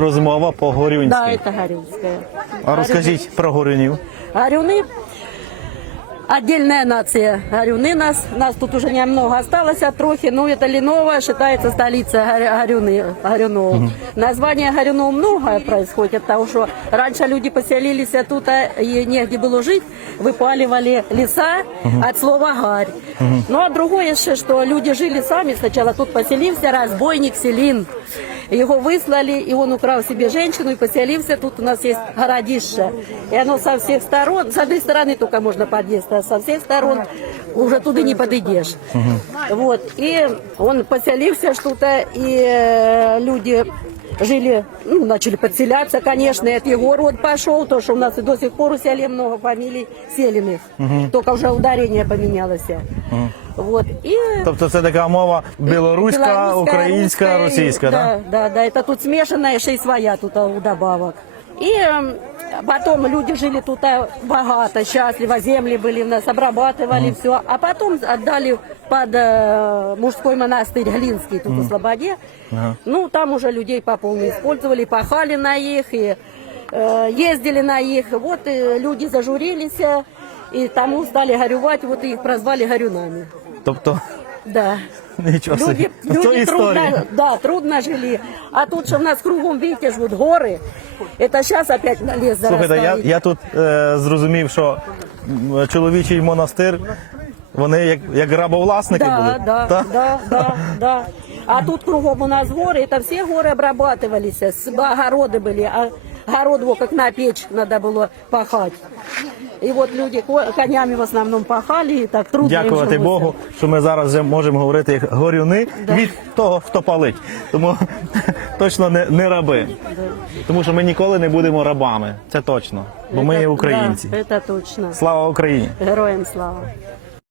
Розмова по Да, горюнськи. это Горюнская. А розкажіть про горюнів. Горюны Отдельная нация Горюны нас, нас тут уже немного осталось от трохи, но это Леново считается столица Горя- Горюны, Горюнова. Название Горюнова многое происходит от того, что раньше люди поселились а тут, а и негде было жить, выпаливали леса от слова «гарь». Ну а другое еще, что люди жили сами сначала, тут поселился разбойник Селин. Его выслали, и он украл себе женщину и поселился. Тут у нас есть городище. И оно со всех сторон, с одной стороны только можно подъезд, а со всех сторон уже туда не подойдешь. Вот. И он поселился что-то, и э, люди жили, ну, начали подселяться, конечно, это его род пошел, то, что у нас и до сих пор у селе много фамилий Селиных. Только уже ударение поменялось. Вот. И Тобто це така мова білоруська, білоруська українська, русская, російська, да, Да, да, да, это тут смешанная, ще й своя тут у добавок. И м, потом люди жили тут а, богато, счастливо, земли были у нас, обрабатывали все, а потом отдали под э, мужской монастырь Глинский тут в Слободе. Ну, там уже людей по полной использовали, пахали на их, и э, ездили на их. Вот и люди зажурились, э, и тому стали горювать, вот и их прозвали горюнами. Тобто Да. нічого собі. Люди, Це люди трудно, історія. да, трудно жили. А тут же у нас кругом, видите, живут горы. Это сейчас опять на лес Слухайте, я, зарастает. я тут е, зрозумів, що м, чоловічий монастир, вони як, як рабовласники були. Да, да, Та? да, да, да. А тут кругом у нас горы, это все горы обрабатывались, с- огороды были, а огород его как на печь надо было пахать. И вот люди ко- конями в основном пахали, и так трудно им Дякувати жилось. Богу, що ми зараз вже можемо говорити як горюни від того, хто палить. Тому точно не, не раби. Тому що ми ніколи не будемо рабами. Це точно. Бо ми Это- є українці. Да, это точно. Слава Україні! Героям слава.